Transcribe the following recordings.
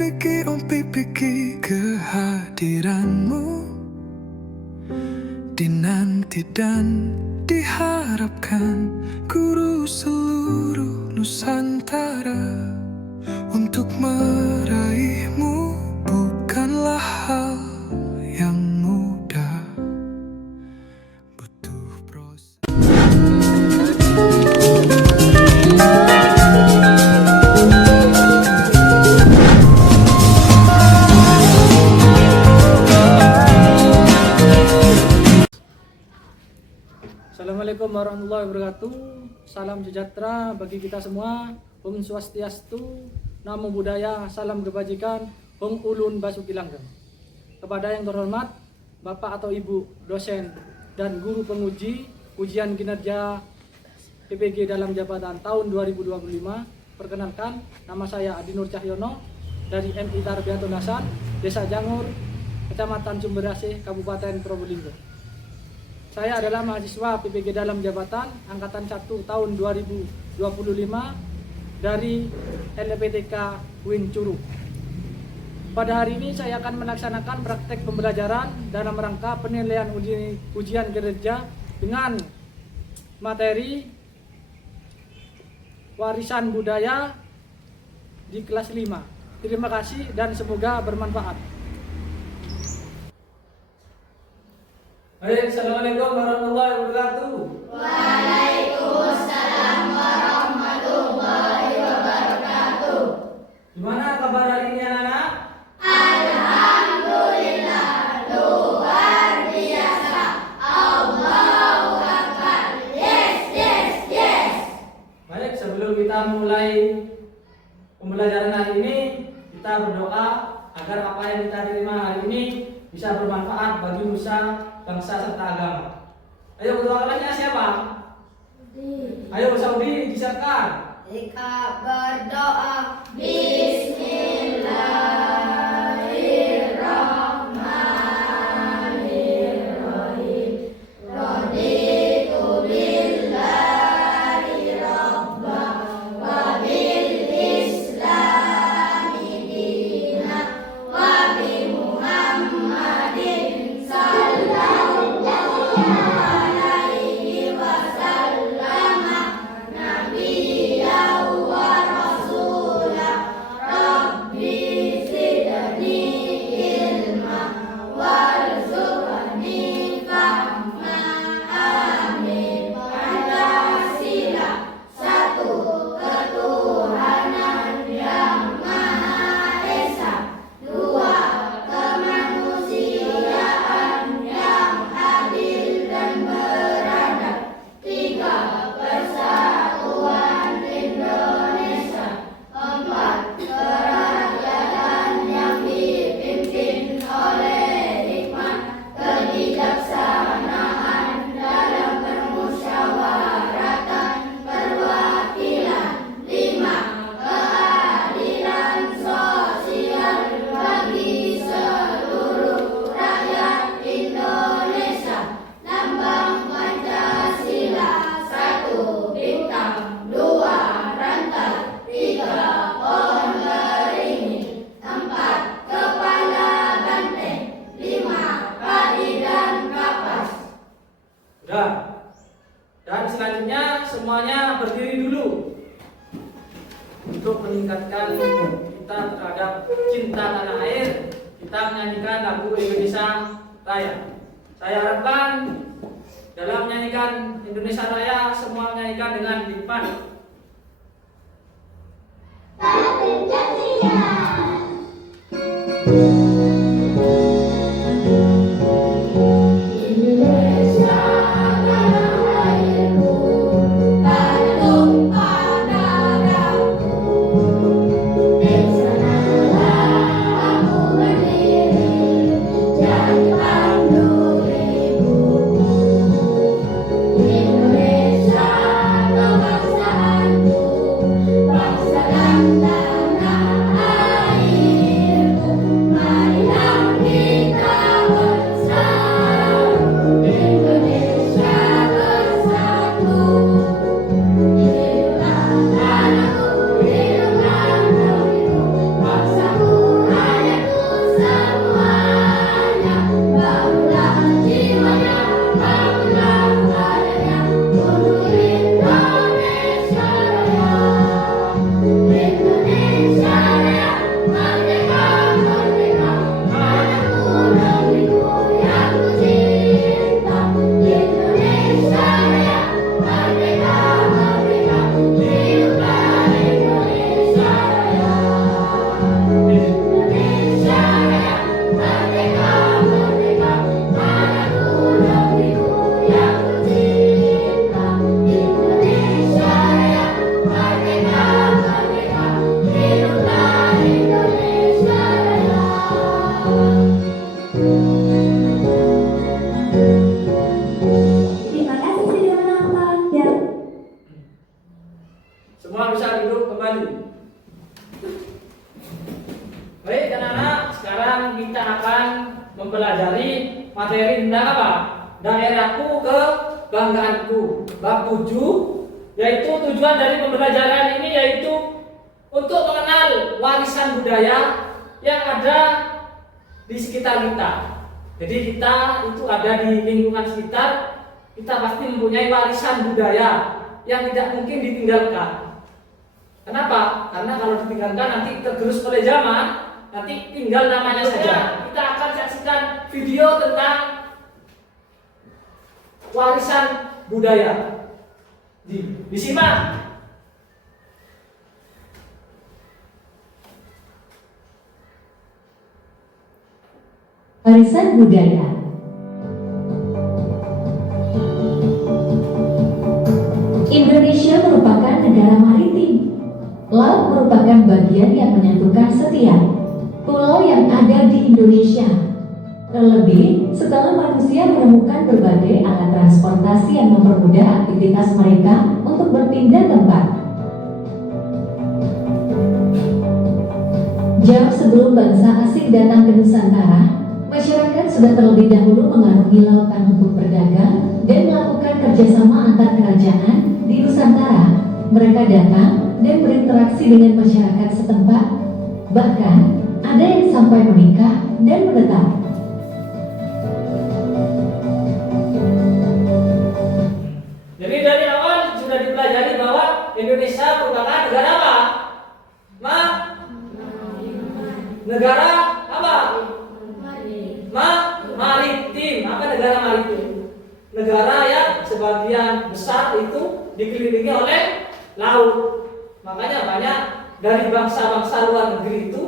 Piki kehadiranmu dinanti dan diharapkan guru seluruh Nusantara. Untuk meraihmu bukanlah hal yang mudah, butuh proses. Assalamualaikum warahmatullahi wabarakatuh. Salam sejahtera bagi kita semua. Om Swastiastu, Namo Buddhaya, salam kebajikan, Om Ulun Basuki Langgeng. Kepada yang terhormat Bapak atau Ibu dosen dan guru penguji ujian kinerja PPG dalam jabatan tahun 2025, perkenalkan nama saya Adi Nur Cahyono dari MI Tarbiyatul Hasan, Desa Jangur, Kecamatan Sumberasih, Kabupaten Probolinggo. Saya adalah mahasiswa PPG dalam jabatan angkatan 1 tahun 2025 dari LPTK UIN Curug. Pada hari ini saya akan melaksanakan praktek pembelajaran dalam rangka penilaian ujian kinerja dengan materi warisan budaya di kelas 5. Terima kasih dan semoga bermanfaat. Assalamualaikum warahmatullahi wabarakatuh. Waalaikumsalam warahmatullahi wabarakatuh. Gimana kabar hari ini anak-anak? Alhamdulillah, luar biasa. Allahu Akbar. Yes. Baik, sebelum kita mulai pembelajaran hari ini, kita berdoa agar apa yang kita terima hari ini bisa bermanfaat bagi nusa, bangsa serta agama. Ayo ketua kelasnya siapa? Ayo Saudi disiapkan. Jika berdoa Bismillahirrahmanirrahim. Raditu billahi rabba wa bil islami dina wa bi Muhammadin sallallahu alaihi wasallam nabiyyan wa rasulah. Rabbi zidni ilma warzuqni fahma. Amin. Pancasila, satu ketuhanan yang Maha Esa, dua kemanusiaan yang adil dan beradab, tiga persatuan Indonesia, empat kerakyatan yang dipimpin oleh hikmat kebijaksanaan dalam permusyawaratan perwakilan, lima keadilan sosial bagi seluruh rakyat Indonesia. Lambang Pancasila, satu bintang, dua rantai, tiga pohon beringin, empat kepala banteng, lima padi dan kapas. Sudah. Dan selanjutnya semuanya berdiri dulu untuk meningkatkan kita terhadap cinta tanah air. Kita menyanyikan lagu Indonesia Raya. Saya harapkan dalam menyanyikan Indonesia Raya semua menyanyikan dengan hikmat. Indonesia tanah airku, bertumpah darahku. Di sanalah aku berdiri, jadi pandu ibuku. Indonesia kebangsaanku, bangsa dan tanah airku. Baik anak-anak, sekarang kita akan mempelajari materi tentang apa? Daerahku kebanggaanku. Bab 7, yaitu tujuan dari pembelajaran ini yaitu untuk mengenal warisan budaya yang ada di sekitar kita. Jadi kita itu ada di lingkungan sekitar, kita pasti mempunyai warisan budaya yang tidak mungkin ditinggalkan. Kenapa? Karena kalau ditinggalkan nanti tergerus oleh zaman, nanti tinggal namanya saja. Kita akan saksikan video tentang warisan budaya. Disimak. Warisan budaya. Indonesia merupakan negara maritim. Laut merupakan bagian yang menyatukan setiap pulau yang ada di Indonesia. Terlebih, setelah manusia menemukan berbagai alat transportasi yang mempermudah aktivitas mereka untuk berpindah tempat. Jauh sebelum bangsa asing datang ke Nusantara, masyarakat sudah terlebih dahulu mengarungi lautan untuk berdagang dan melakukan kerjasama antar kerajaan di Nusantara. Mereka datang dan berinteraksi dengan masyarakat setempat, bahkan ada yang sampai menikah dan menetap. Jadi dari awal sudah dipelajari bahwa Indonesia merupakan negara apa? Negara apa? Maritim. Apa negara maritim? Negara yang sebagian besar itu dikelilingi oleh laut. Makanya banyak dari bangsa-bangsa luar negeri itu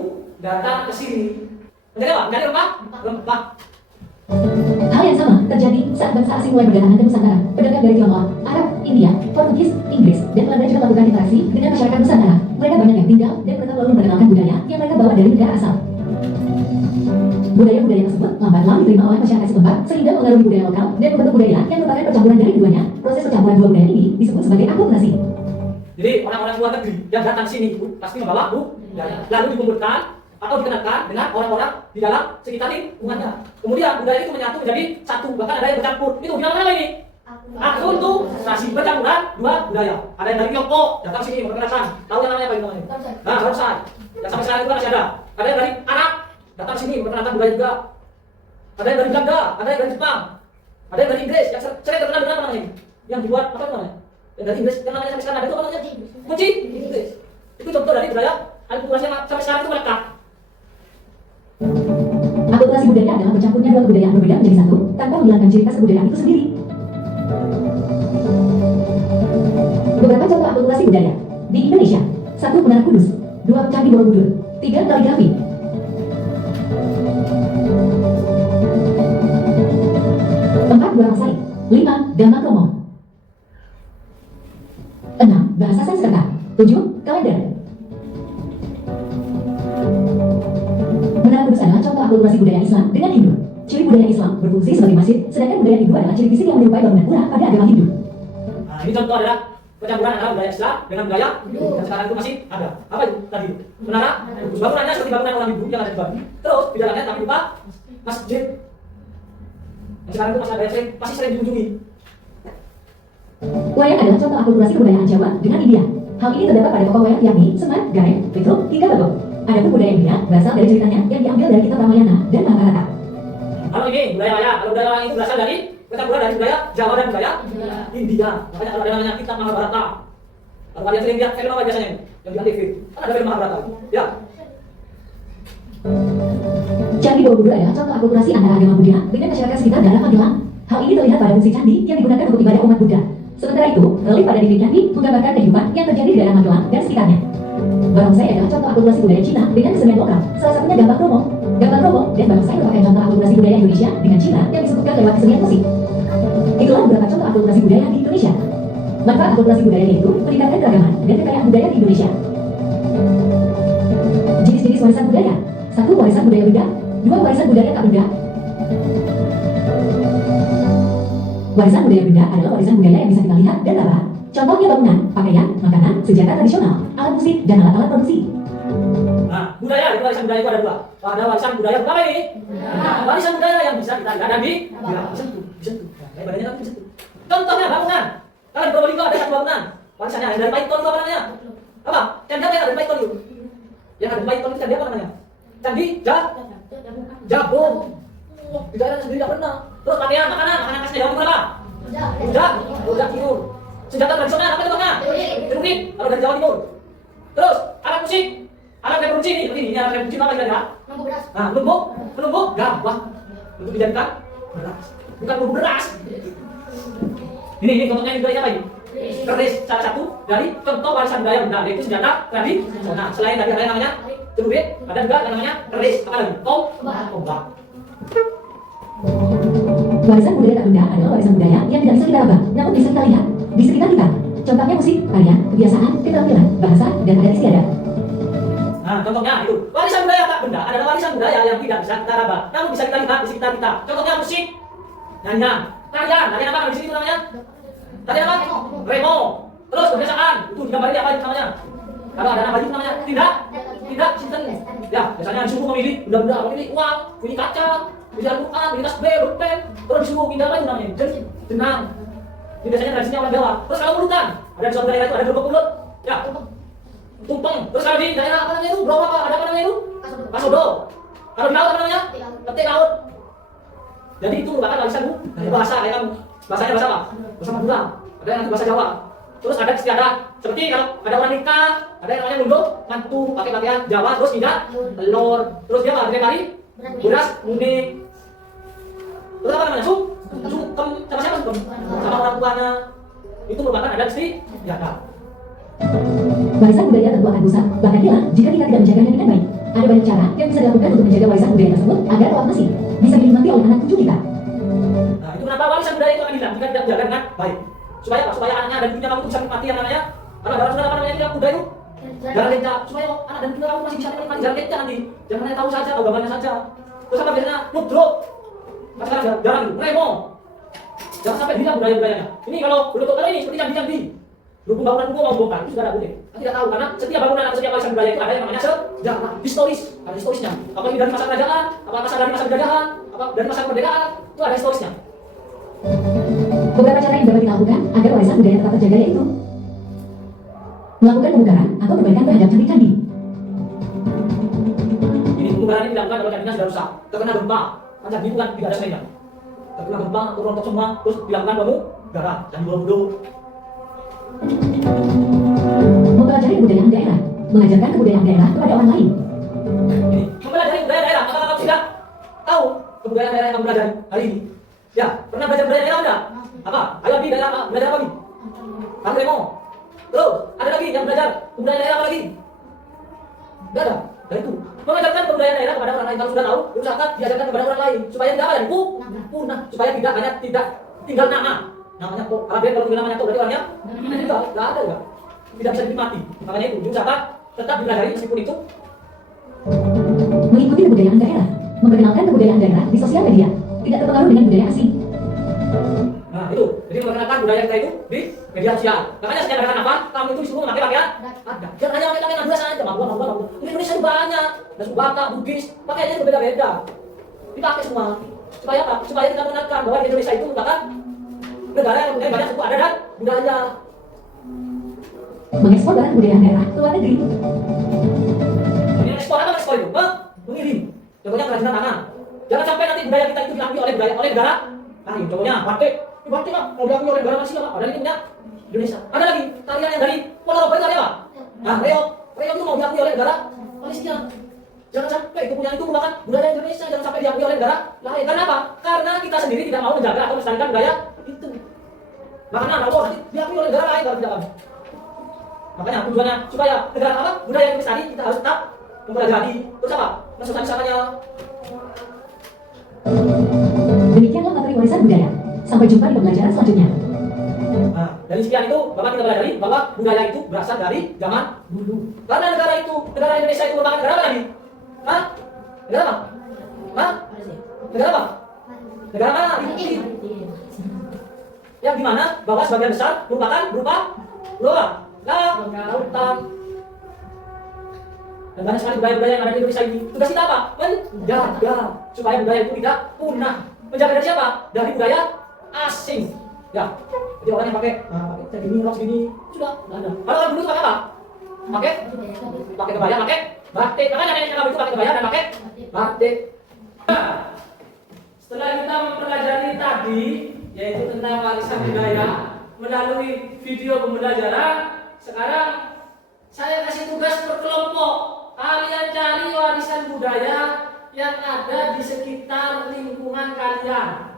datang ke sini. Menjadi apa? Rempah. Hal yang sama terjadi saat bangsa asing mulai berdatangan ke Nusantara. Pedagang dari Tiongkok, Arab, India, Portugis, Inggris, dan Belanda juga melakukan interaksi dengan masyarakat Nusantara. Mereka banyak yang tinggal dan menetap lalu memperkenalkan budaya yang mereka bawa dari negara asal. Budaya-budaya tersebut lambat-laun diterima oleh masyarakat setempat sehingga mengaruhi budaya lokal dan membentuk budaya yang merupakan percampuran dari keduanya. Proses percampuran dua budaya ini disebut sebagai akulturasi. Jadi orang-orang luar negeri yang datang sini pasti membawa budaya, lalu dikumpulkan atau dikenalkan dengan orang-orang di dalam sekitar lingkungannya. Kemudian budaya itu menyatu menjadi satu, bahkan ada yang bercampur. Itu dinamakan apa ini? Akulturasi, percampuran dua budaya. Ada yang dari Tiongkok datang sini memperkenalkan. Tahu yang namanya apa itu namanya? Nah, barusan. Yang sampai sekarang itu masih ada. Ada yang dari Arab datang sini memperkenalkan budaya juga. Ada yang dari Belanda, ada yang dari Jepang, ada yang dari Inggris. Yang sering terkenal dengan apa namanya? Yang dibuat apa namanya? Yang dari Inggris yang namanya sampai sekarang ada itu apa namanya? Kunci Inggris. Itu contoh dari budaya akulturasi yang sampai sekarang itu melekat. Akulturasi budaya adalah bercampurnya dua kebudayaan berbeda menjadi satu tanpa menghilangkan ciri khas kebudayaan itu sendiri. Beberapa contoh akulturasi budaya di Indonesia: 1. Menara Kudus, 2. Candi Borobudur, 3. Kaligrafi. 4. Burangsari, 5. Gambang Kromong, 6. Bahasa Sanskerta, 7. Kalender. Menara Kudus adalah contoh akulturasi budaya Islam dengan Hindu. Ciri budaya Islam berfungsi sebagai masjid, sedangkan budaya Hindu adalah ciri fisik yang menyerupai bangunan pura pada agama Hindu. Nah, ini contoh adalah percampuran antara budaya Islam dengan budaya Hindu. Dan sekarang itu masih ada. Apa itu tadi? Menara Kudus. Bangunannya seperti bangunan orang Hindu yang ada di Bali. Terus di dalamnya tapi lupa masjid. Dan sekarang itu masih ada yang masih sering dikunjungi. Wayang adalah contoh akulturasi kebudayaan Jawa dengan India. Hal ini terdapat pada tokoh wayang yakni Semar, Gareng, Petruk, hingga Bagong. Adapun budaya India berasal dari ceritanya yang diambil dari kitab Ramayana dan Mahabharata. Kalau ini budaya wayang, kalau budaya wayang itu berasal dari percampuran dari budaya Jawa dan budaya India. Makanya kalau ada namanya kitab Mahabharata. Kalau kalian sering lihat film apa biasanya ini? Yang di TV. Kan ada film Mahabharata. Ya. Candi Borobudur adalah contoh akulturasi antara agama Buddha dengan masyarakat sekitar daerah Magelang. Hal ini terlihat pada fungsi candi yang digunakan untuk ibadah umat Buddha. Sementara itu, relief pada dinding candi menggambarkan kehidupan yang terjadi di daerah Magelang dan sekitarnya. Barongsai adalah contoh akulturasi budaya Cina dengan kesenian lokal, salah satunya Gambang Kromong. Gambang Kromong dan barongsai merupakan contoh akulturasi budaya Indonesia dengan Cina yang disebutkan lewat kesenian musik. Itulah beberapa contoh akulturasi budaya di Indonesia. Manfaat akulturasi budaya yaitu meningkatkan keragaman dan kekayaan budaya di Indonesia. Jenis-jenis warisan budaya: 1. Warisan budaya benda, 2. Warisan budaya tak benda. Warisan budaya benda adalah warisan budaya yang bisa kita lihat dan raba. Contohnya bangunan, pakaian, makanan, senjata tradisional, alat musik, dan alat-alat produksi. Nah, budaya itu warisan budaya itu ada dua. Ada warisan budaya apa ini? Nah, warisan budaya yang bisa kita lihat dan disentuh. Nah, badannya tapi disentuh. Contohnya bangunan. Kalau di Probolinggo ada satu bangunan. Warisannya yang dari Python apa namanya? Apa? Candi apa yang ada di Python itu? Yang ada di Python itu candi apa namanya? Candi Jabung. Di daerah sendiri tidak pernah. Terus pakaian, makanan khasnya Jawa Timur apa? Rujak Timur. Senjata tradisional apa contohnya? Celurit. Kalau dari Jawa Timur. Terus alat musik, alat reproduksi ini alat reproduksi apa kira-kira? Nah, penumbuk, gabah untuk dijadikan beras. Bukan bumbu beras. Ini contohnya budaya apa ini? Keris, salah satu dari contoh warisan budaya Bunda, yaitu senjata tradisional. Selain tadi ada yang namanya celurit, ada juga yang namanya keris. Apa lagi? Tombak. Warisan budaya tak benda adalah warisan budaya yang tidak bisa kita raba, namun bisa kita lihat di sekitar kita. Contohnya musik, tarian, kebiasaan, keterampilan, bahasa, dan adat istiadat. Nah, contohnya itu warisan budaya tak benda adalah warisan budaya yang tidak bisa kita raba, namun bisa kita lihat di sekitar kita. Contohnya musik, nyanyian, tarian apa di sini itu namanya? Tarian apa? Remo. Terus kebiasaan itu digambarin apa itu namanya? Kalau ada nama itu namanya tidak sinten. Ya, biasanya disuruh memilih benda-benda memilih uang, bunyi kaca, bunyi Al-Quran, bunyi tasbih, pulpen, terus disuruh pindah apa itu namanya? Jenang. Ini biasanya tradisinya orang Jawa. Terus kalau mulutan, ada di suatu daerah itu ada gerobak mulut, ya, tumpeng. Terus kalau di daerah apa namanya itu, berapa apa? Ada apa namanya itu? Kasodo. Kalau di laut apa namanya? Petik laut. Jadi itu merupakan warisan dari bahasa, kayak kan bahasanya bahasa apa? Bahasa Madura. Ada yang nanti bahasa Jawa. Terus ada istiadat. Seperti kalau ada orang nikah, ada yang namanya ngunduh mantu pakai pakaian Jawa, terus tidak telur. Terus dia apa? Dia kali beras kuning. Terus apa namanya? Sungkem sama siapa sungkem? Sama orang tuanya. Itu merupakan adat istiadat. Warisan budaya tentu akan rusak, bahkan hilang jika kita tidak menjaganya dengan baik. Ada banyak cara yang bisa dilakukan untuk menjaga warisan budaya tersebut agar kelak masih bisa dinikmati oleh anak cucu kita. Nah, itu kenapa warisan budaya itu akan hilang jika tidak dijaga dengan baik. Supaya apa? Supaya anaknya dan cucunya kamu bisa menikmati yang namanya jalan apa namanya yang muda itu? Jalan lenca. Supaya anak dan cucu kamu masih bisa menikmati jalan lenca nanti. Jangan hanya tahu saja, tahu gambarnya saja. Terus apa biasanya? Nudruk. Sekarang jarang itu, remo. Jangan sampai hilang budaya-budayanya. Ini kalau bentuk kali ini seperti candi-candi. Berhubung bangunan kuno mau bongkar, itu sudah tidak boleh. Kita tidak tahu karena setiap bangunan atau setiap warisan budaya itu ada yang namanya sejarah, historis, ada historisnya. Apalagi dari masa kerajaan, apakah dari masa penjajahan, apa dari masa kemerdekaan, itu ada historisnya. Beberapa cara yang dapat kita lakukan agar warisan budaya tetap terjaga yaitu melakukan pembukaran atau perbaikan terhadap candi-candi. Ini pembukaran ini dilakukan kalau candinya sudah rusak, terkena gempa. Kan candi itu kan tidak ada selainnya. Terkena gempa, atau rontok semua, terus dilakukan pembukaran, candi Borobudur. Mempelajari kebudayaan daerah, mengajarkan kebudayaan daerah kepada orang lain. Ini mempelajari budaya daerah, apakah kamu sudah tahu kebudayaan daerah yang kamu pelajari hari ini? Ya, pernah belajar budaya daerah enggak? Apa? Ayo Bi, daerah apa? Belajar apa Bi? Kan Remo. Terus, ada lagi yang belajar kebudayaan daerah apa lagi? Enggak ada. Dan itu mengajarkan kebudayaan daerah kepada orang lain. Kalau sudah tahu, diusahakan diajarkan kepada orang lain supaya tidak apa ya? Punah, supaya tidak hanya tidak tinggal nama. Namanya kok, kalau tinggal namanya kok berarti orangnya tidak ada ya. Tidak bisa dinikmati. Makanya itu diusahakan tetap dipelajari meskipun itu Mengikuti kebudayaan daerah, memperkenalkan kebudayaan daerah di sosial media, tidak terpengaruh dengan budaya asing. Nah itu, jadi memperkenalkan budaya kita itu di media sosial. Makanya setiap ada apa, kamu itu disuruh memakai pakaian ada. Jangan hanya pakai pakaian Madura saja, mampu. Di Indonesia itu banyak, ada suku Batak, Bugis, pakaiannya berbeda-beda. Dipakai semua. Supaya apa? Supaya kita mengenalkan bahwa di Indonesia itu merupakan negara yang mempunyai banyak suku adat dan budaya. Mengekspor barang kebudayaan daerah ke luar negeri. Ini ekspor apa ekspor itu? Mengirim. Contohnya kerajinan tangan. Jangan sampai nanti budaya kita itu diambil oleh negara lain. Contohnya batik. Batik kan mau diambil oleh negara Malaysia apa? Ada ini punya Indonesia. Ada lagi tarian yang dari Ponorogo itu apa? Nah, reog itu mau diambil oleh negara Malaysia. Jangan sampai itu punya itu merupakan budaya Indonesia. Jangan sampai diambil oleh negara lain. Karena apa? Karena kita sendiri tidak mau menjaga atau melestarikan budaya itu. Makanya Allah nanti diambil oleh negara lain kalau tidak kami. Makanya tujuannya supaya negara apa? Budaya yang lestari kita harus tetap mempelajari. Terus apa? Sosialisasinya. Demikianlah materi warisan budaya. Sampai jumpa di pembelajaran selanjutnya. Nah, dari sekian itu Bapak kita pelajari bahwa budaya itu berasal dari zaman dulu. Karena negara Indonesia itu merupakan negara apa tadi? Hah? Negara apa? Hah? Negara apa? Negara mana? Yang dimana bahwa sebagian besar merupakan berupa lautan. Dan banyak sekali budaya-budaya yang ada di Indonesia ini. Tugas kita apa? Menjaga supaya budaya itu tidak punah. Menjaga dari siapa? Dari budaya asing. Ya, jadi orang yang pakai kayak gini, rok segini, sudah nggak ada. Kalau orang dulu itu pakai apa? Pakai kebaya, pakai batik. Makanya nenek kamu itu pakai kebaya dan pakai batik. Nah, setelah kita mempelajari tadi, yaitu tentang warisan budaya melalui video pembelajaran, sekarang saya kasih tugas per kelompok. Kalian cari warisan budaya yang ada di sekitar lingkungan kalian.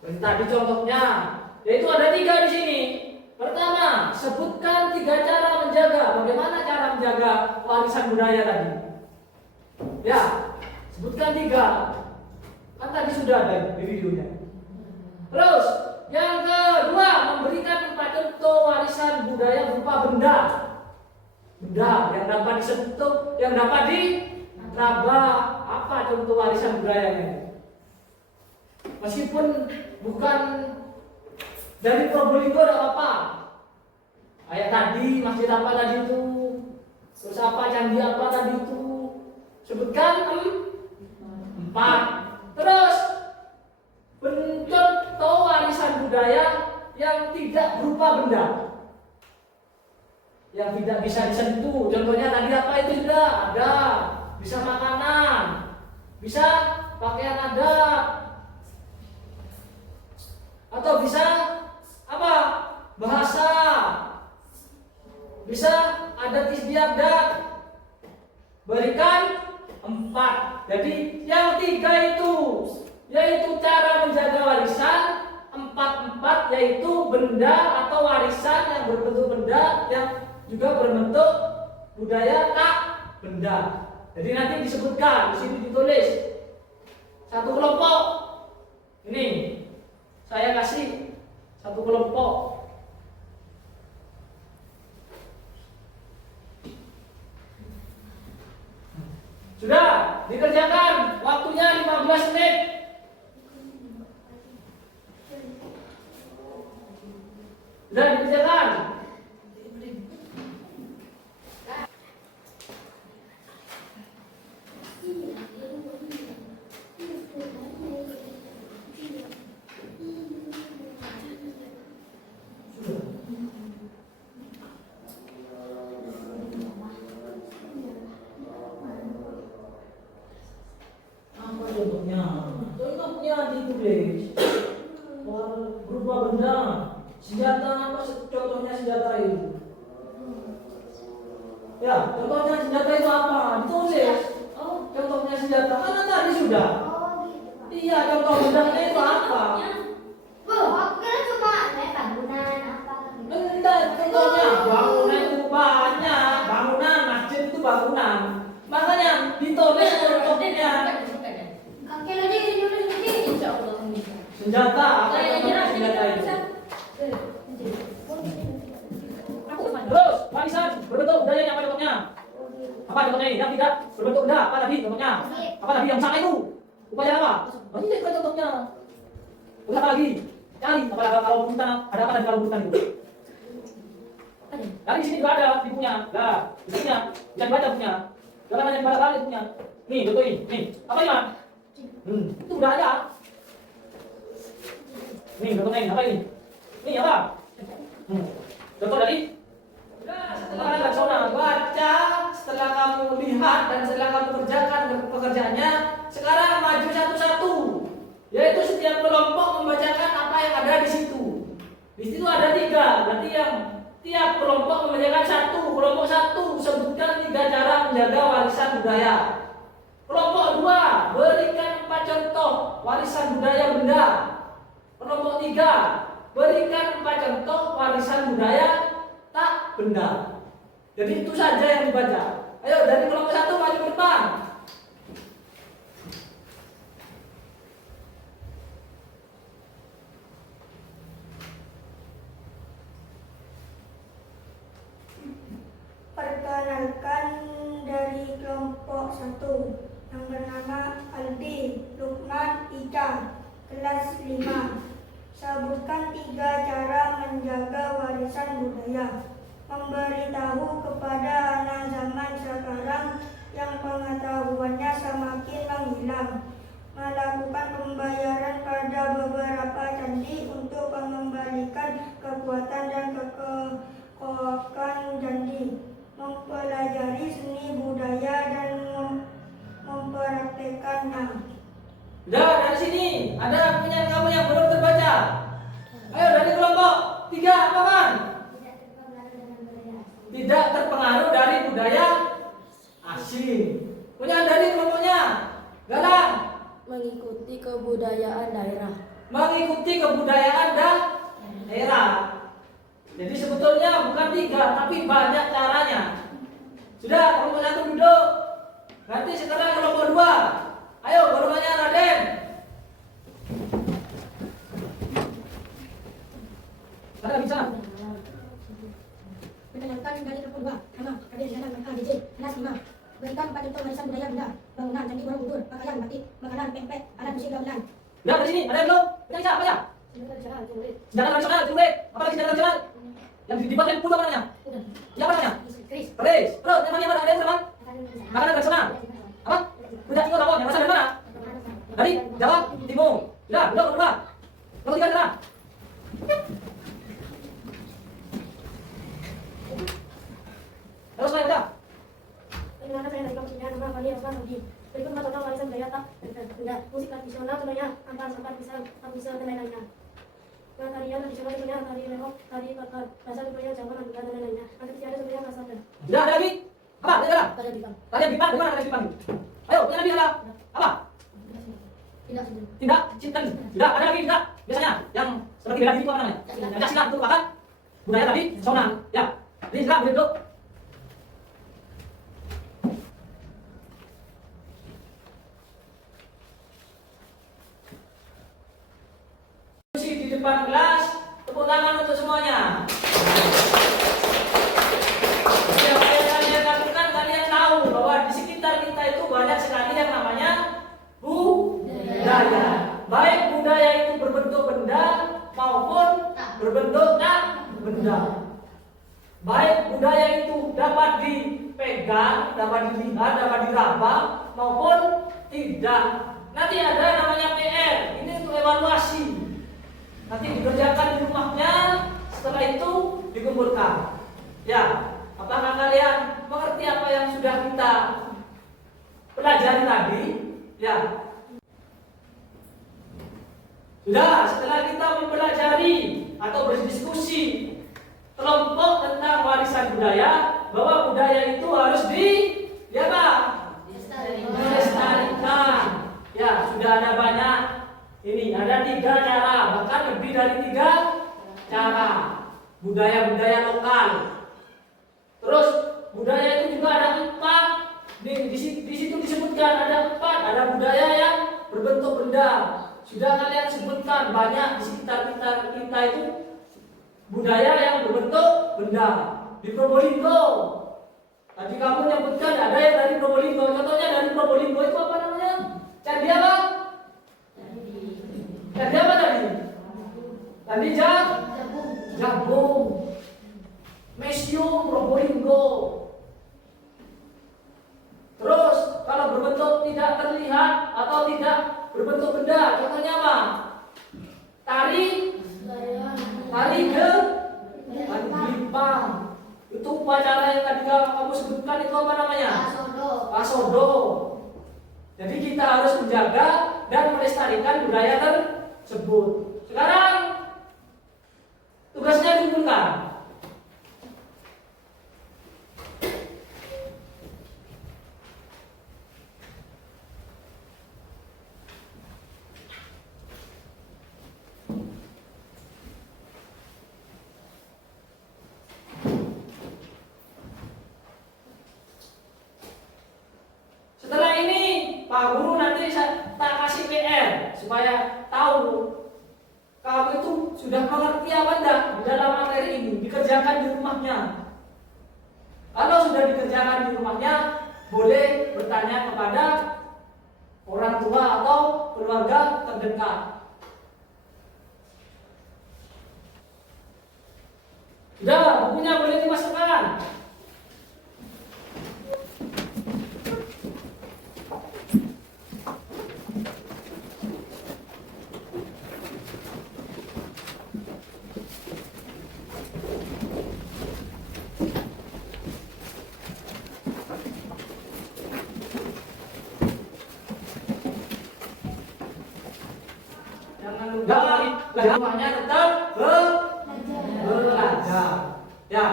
Seperti tadi contohnya, yaitu ada 3 di sini. Pertama, sebutkan 3 cara menjaga. Bagaimana cara menjaga warisan budaya tadi? Ya, sebutkan 3. Kan tadi sudah ada di videonya. Terus, yang kedua, memberikan 4 contoh warisan budaya berupa benda. Benda yang dapat disentuh, yang dapat diraba. Apa contoh warisan budayanya? Meskipun bukan dari Probolinggo tidak apa-apa. Kayak tadi masjid apa tadi itu, terus apa candi apa tadi itu, sebutkan 4. Terus contoh warisan budaya yang tidak berupa benda, yang tidak bisa disentuh. Contohnya tadi apa itu sudah ada, bisa makanan, bisa pakaian adat, atau bisa apa? Bahasa, bisa adat istiadat. Berikan 4. Jadi yang 3 itu yaitu cara menjaga warisan. 4 yaitu benda atau warisan yang berbentuk benda yang juga berbentuk budaya tak benda. Jadi nanti disebutkan di sini, ditulis satu kelompok. Ini saya kasih satu kelompok. Sudah dikerjakan, waktunya 15 menit. Sudah dikerjakan. Contohnya ditulis berupa benda, senjata apa contohnya senjata itu? Ya, contohnya senjata itu apa? Ditulis. Contohnya senjata kan tadi sudah. Iya, contoh bendanya itu apa? Aku kira cuma bangunan apa gitu. Enggak, contohnya bangunan itu banyak. Bangunan, masjid itu bangunan. Makanya ditulis contohnya. Oke, lagi insya Allah bisa. Senjata, apa contohnya senjata itu? Terus, warisan berbentuk budaya yang apa contohnya? Apa contohnya ini? Yang tidak berbentuk benda, apa tadi contohnya? Apa tadi yang sama itu? Upaya apa? Oh, ini bukan contohnya. Terus apa lagi? Cari, kalau bukan ada apa tadi kalau bukan itu? Dari sini juga ada di punya. Lah, di sini bisa dibaca punya. Jangan hanya dibaca kali punya. Nih, contoh ini. Nih, apa ini, Mas? Itu udah ada. Nih, contohnya ini apa ini? Ini apa? Contoh dari setelah rasional baca, setelah kamu lihat dan setelah kamu kerjakan pekerjaannya, sekarang maju satu-satu. Yaitu setiap kelompok membacakan apa yang ada di situ. Di situ ada 3, berarti yang tiap kelompok membacakan 1. Kelompok 1 sebutkan 3 cara menjaga warisan budaya. Kelompok 2 berikan 4 contoh warisan budaya benda. Kelompok 3 berikan 4 contoh warisan budaya tak benda. Jadi itu saja yang dibaca. Ayo dari kelompok 1 maju ke depan. Perkenalkan dari kelompok 1 yang bernama Aldi, Lukman, Ica, kelas 5. Sebutkan 3 cara menjaga warisan budaya. memberitahu kepada anak zaman sekarang yang pengetahuannya semakin menghilang, melakukan pembayaran pada beberapa candi untuk mengembalikan kekuatan dan kekokohan candi, mempelajari seni budaya dan mempraktekannya. Udah, dari sini ada punya kamu yang belum terbaca. Ayo dari kelompok 3 apa kan? Tidak terpengaruh dari budaya asing. Punya dari kelompoknya Galang. Mengikuti kebudayaan daerah. Mengikuti kebudayaan daerah. Jadi sebetulnya bukan 3 tapi banyak caranya. Sudah, kelompok 1 duduk. Nanti sekarang kelompok 2. Ayo golongannya Raden. Ada bisa? Menanamkan dari kelompok 2 nama Raden Jalan KDJ kelas 5. Berikan pada contoh warisan budaya benda, bangunan, candi Borobudur, pakaian, batik, makanan, pempek, alat musik gamelan. Udah dari sini, ada yang belum? Kita bisa apa ya? Senjata tradisional, cukup. Apa lagi senjata tradisional? Yang dipakai puluh apa namanya? Ya apa namanya? Keris. Terus yang mana ada yang teman? Makanan tradisional. Apa? Kuda timur apa? Yang berasal dari mana? Dari Jawa Timur. Sudah, duduk berdua. Nomor 3 adalah terus lain udah. Bagaimana saya dari kelompok 9 nama Fani Rosman Rudi. Berikut 4 contoh warisan budaya tak benda. Musik tradisional contohnya ampar, sempat, pisang, pisau, dan lain-lainnya. Tarian tradisional contohnya tari lehok, tari bakar, bahasa contohnya Jawa, Madura, dan lain-lainnya. Angkat tiada contohnya bahasa dan. Sudah ada lagi? Apa? Ada. Tarian bipang. Tarian bipang, di mana tarian bipang? Ayo, yang lagi ada apa? Tidak sudah. Tindak cinta. Sudah ada lagi tidak? Biasanya yang seperti bela diri itu apa namanya? Yang silat itu bahkan budaya tadi sauna. Ya. Ini silat boleh duduk. Di depan kelas, tepuk tangan untuk semuanya. Apa yang kalian lakukan, kalian tahu bahwa di sekitar kita itu banyak sekali yang namanya budaya. Baik budaya itu berbentuk benda maupun berbentuk tak benda. Baik budaya itu dapat dipegang, dapat dilihat, dapat diraba maupun tidak. Nanti ada namanya PR, ini untuk evaluasi. Nanti dikerjakan di rumahnya, setelah itu dikumpulkan. Ya, apakah kalian mengerti apa yang sudah kita pelajari tadi? Ya. Sudah, setelah kita mempelajari atau berdiskusi kelompok tentang warisan budaya, bahwa budaya itu harus dilestarikan. Ya, sudah ada banyak. Ini ada 3 cara, bahkan lebih dari 3 cara. Budaya-budaya lokal. Terus budaya itu juga ada 4. Di situ disebutkan ada 4. Ada budaya yang berbentuk benda. Sudah kalian sebutkan banyak di sekitar kita itu budaya yang berbentuk benda. Di Probolinggo, tadi kamu menyebutkan ada yang dari Probolinggo. Contohnya dari Probolinggo itu apa namanya? Candi apa? Candi apa tadi? Candi Jagung. Museum Probolinggo. Terus kalau berbentuk tidak terlihat atau tidak berbentuk benda, contohnya apa? Tari gelipang. Itu upacara yang tadi kamu sebutkan itu apa namanya? Pasodo. Jadi kita harus menjaga dan melestarikan budaya tersebut. Sekarang tugasnya dikumpulkan. Setelah ini Pak Guru nanti tak kasih PR supaya tahu kamu itu sudah mengerti apa enggak di dalam materi ini, dikerjakan di rumahnya. Kalau sudah dikerjakan di rumahnya, boleh bertanya kepada orang tua atau keluarga terdekat. Udah, bukunya boleh dimasukkan. Jangan lupa rumahnya tetap belajar. Ya.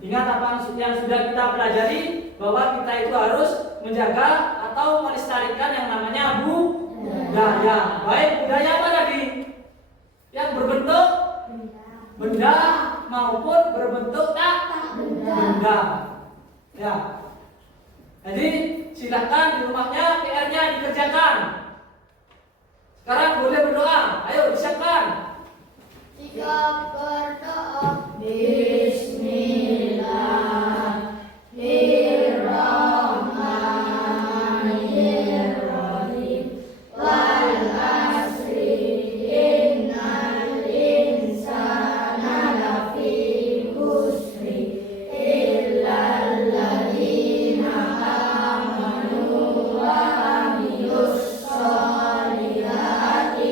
Ingat apa yang sudah kita pelajari, bahwa kita itu harus menjaga atau melestarikan yang namanya budaya. Baik budaya apa tadi? Yang berbentuk benda maupun berbentuk tak benda. Ya. Jadi silakan di rumahnya PR-nya dikerjakan. Sekarang boleh berdoa. Ayo disiapkan. Siap berdoa. Bismillahirrahmanirrahim. Wal asri innal insana lafi khusri illal ladzina amanu wa amilus sholihati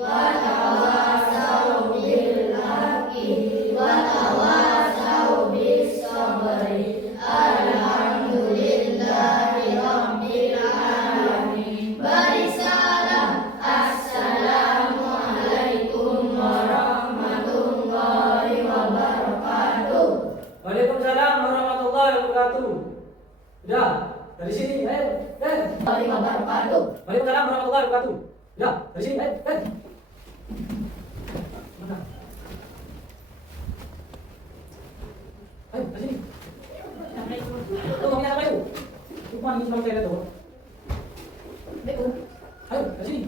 wa tawassaw bil haqqi wa tawassaw bis sabri. Alhamdulillahi rabbil alamin. Barisalam. Assalamualaikum warahmatullahi wabarakatuh. Waalaikumsalam warahmatullahi wabarakatuh. Udah, dari sini, ayo, Warahmatullahi wabarakatuh. Waalaikumsalam warahmatullahi wabarakatuh. Udah, dari sini, ayo, Mana? Ayo, dari sini. Tuh, kamu apa itu? Tuh, ini sama saya tuh. Ayo, dari sini.